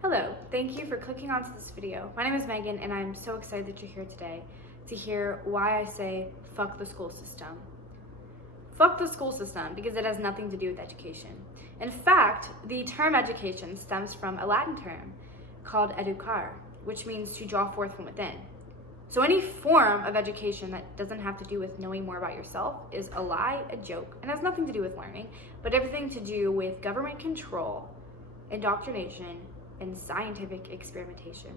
Hello, thank you for clicking onto this video. My name is Megan and I'm so excited that you're here today to hear why I say fuck the school system. Fuck the school system because it has nothing to do with education. In fact, the term education stems from a Latin term called educare, which means to draw forth from within. So any form of education that doesn't have to do with knowing more about yourself is a lie, a joke, and has nothing to do with learning, but everything to do with government control, indoctrination, and scientific experimentation.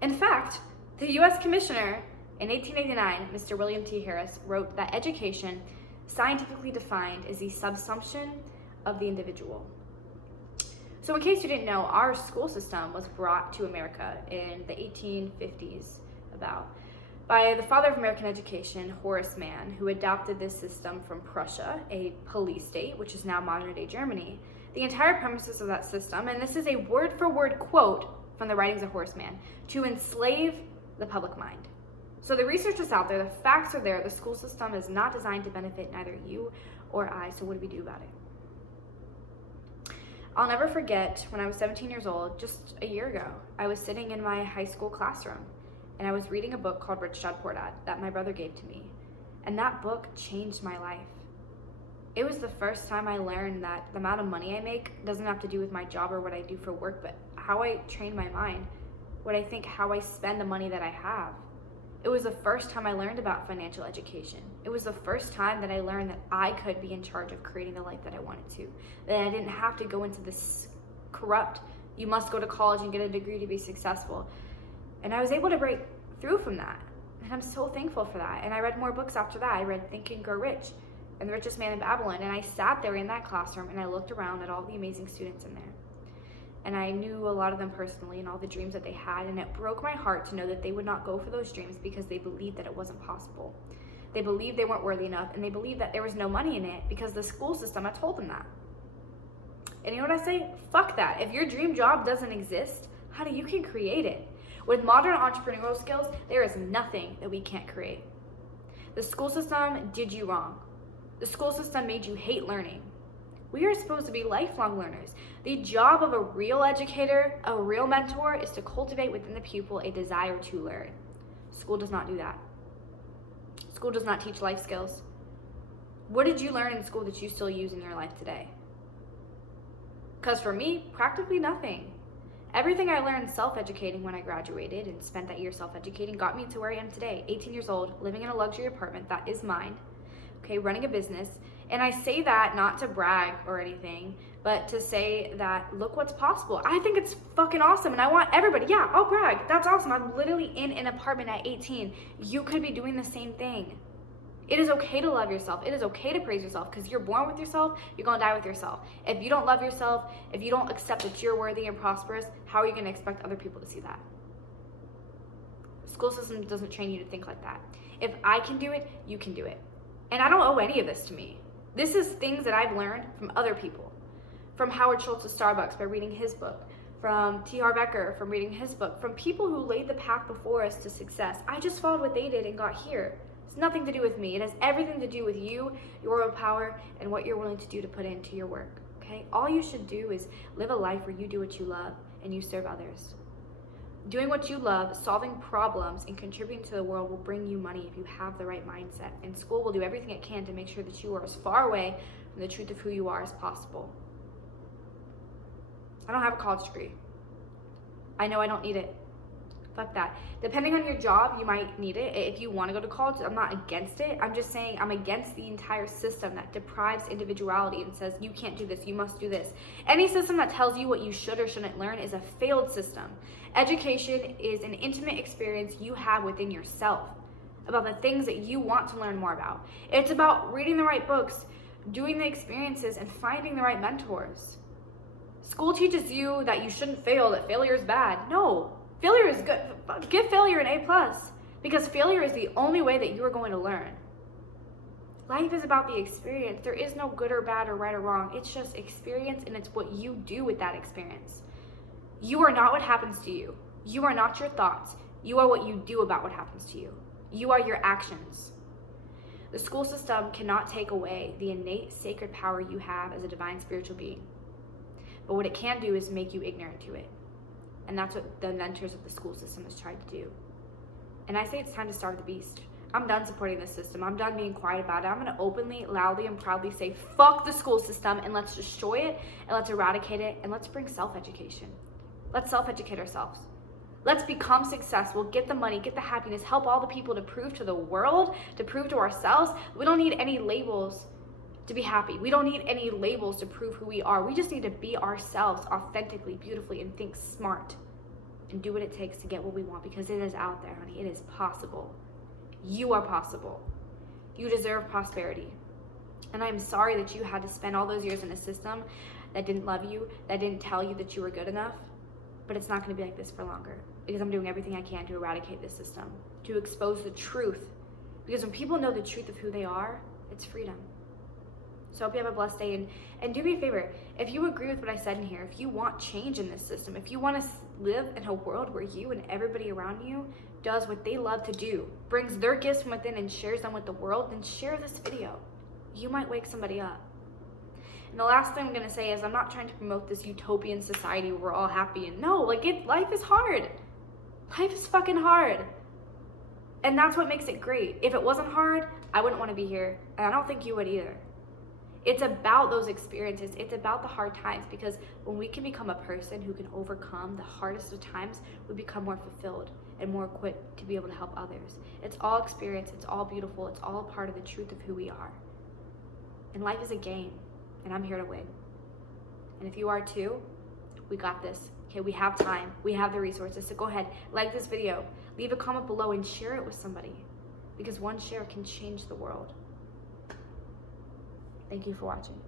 In fact, the US Commissioner in 1889, Mr. William T. Harris, wrote that education, scientifically defined, is the subsumption of the individual. So in case you didn't know, our school system was brought to America in the 1850s by the father of American education, Horace Mann, who adopted this system from Prussia, a police state, which is now modern-day Germany. The entire premises of that system, and this is a word-for-word quote from the writings of Horace Mann, to enslave the public mind. So the research is out there, the facts are there, the school system is not designed to benefit neither you or I, so what do we do about it? I'll never forget when I was 17 years old, just a year ago, I was sitting in my high school classroom and I was reading a book called Rich Dad Poor Dad that my brother gave to me. And that book changed my life. It was the first time I learned that the amount of money I make doesn't have to do with my job or what I do for work, but how I train my mind, what I think, how I spend the money that I have. It was the first time I learned about financial education. It was the first time that I learned that I could be in charge of creating the life that I wanted to, that I didn't have to go into this corrupt, you must go to college and get a degree to be successful. And I was able to break through from that. And I'm so thankful for that. And I read more books after that. I read Think and Grow Rich and The Richest Man in Babylon. And I sat there in that classroom and I looked around at all the amazing students in there. And I knew a lot of them personally and all the dreams that they had. And it broke my heart to know that they would not go for those dreams because they believed that it wasn't possible. They believed they weren't worthy enough, and they believed that there was no money in it because the school system had told them that. And you know what I say? Fuck that. If your dream job doesn't exist, honey, you can create it. With modern entrepreneurial skills, there is nothing that we can't create. The school system did you wrong. The school system made you hate learning. We are supposed to be lifelong learners. The job of a real educator, a real mentor, is to cultivate within the pupil a desire to learn. School does not do that. School does not teach life skills. What did you learn in school that you still use in your life today? Because for me, practically nothing. Everything I learned self-educating when I graduated and spent that year self-educating got me to where I am today, 18 years old, living in a luxury apartment that is mine, okay, running a business. And I say that not to brag or anything, but to say that look what's possible. I think it's fucking awesome and I want everybody, yeah, I'll brag. That's awesome. I'm literally in an apartment at 18. You could be doing the same thing. It is okay to love yourself. It is okay to praise yourself because you're born with yourself, you're gonna die with yourself. If you don't love yourself, if you don't accept that you're worthy and prosperous, how are you gonna expect other people to see that? The school system doesn't train you to think like that. If I can do it, you can do it. And I don't owe any of this to me. This is things that I've learned from other people. From Howard Schultz of Starbucks by reading his book, from T. Harv Eker from reading his book, from people who laid the path before us to success. I just followed what they did and got here. It's nothing to do with me. It has everything to do with you, your willpower, and what you're willing to do to put into your work, okay? All you should do is live a life where you do what you love and you serve others. Doing what you love, solving problems, and contributing to the world will bring you money if you have the right mindset. And school will do everything it can to make sure that you are as far away from the truth of who you are as possible. I don't have a college degree. I know I don't need it. Fuck that. Depending on your job, you might need it. If you want to go to college, I'm not against it. I'm just saying I'm against the entire system that deprives individuality and says you can't do this, you must do this. Any system that tells you what you should or shouldn't learn is a failed system. Education is an intimate experience you have within yourself about the things that you want to learn more about. It's about reading the right books, doing the experiences, and finding the right mentors. School teaches you that you shouldn't fail, that failure is bad. No. Failure is good. Give failure an A+, because failure is the only way that you are going to learn. Life is about the experience. There is no good or bad or right or wrong. It's just experience, and it's what you do with that experience. You are not what happens to you. You are not your thoughts. You are what you do about what happens to you. You are your actions. The school system cannot take away the innate sacred power you have as a divine spiritual being. But what it can do is make you ignorant to it. And that's what the inventors of the school system has tried to do. And I say it's time to starve the beast. I'm done supporting this system. I'm done being quiet about it. I'm gonna openly, loudly, and proudly say, fuck the school system, and let's destroy it, and let's eradicate it, and let's bring self-education. Let's self-educate ourselves. Let's become successful, get the money, get the happiness, help all the people to prove to the world, to prove to ourselves. We don't need any labels to be happy. We don't need any labels to prove who we are. We just need to be ourselves authentically, beautifully, and think smart, and do what it takes to get what we want, because it is out there, honey. It is possible. You are possible. You deserve prosperity. And I'm sorry that you had to spend all those years in a system that didn't love you, that didn't tell you that you were good enough. But it's not going to be like this for longer, because I'm doing everything I can to eradicate this system, to expose the truth. Because when people know the truth of who they are, it's freedom. So I hope you have a blessed day, and do me a favor. If you agree with what I said in here, if you want change in this system, if you want to live in a world where you and everybody around you does what they love to do, brings their gifts from within and shares them with the world, then share this video. You might wake somebody up. And the last thing I'm going to say is, I'm not trying to promote this utopian society where we're all happy. And no, life is hard. Life is fucking hard. And that's what makes it great. If it wasn't hard, I wouldn't want to be here. And I don't think you would either. It's about those experiences. It's about the hard times, because when we can become a person who can overcome the hardest of times, we become more fulfilled and more equipped to be able to help others. It's all experience. It's all beautiful. It's all a part of the truth of who we are. And life is a game. And I'm here to win. And if you are too, we got this. Okay, we have time. We have the resources. So go ahead, like this video, leave a comment below, and share it with somebody, because one share can change the world. Thank you for watching.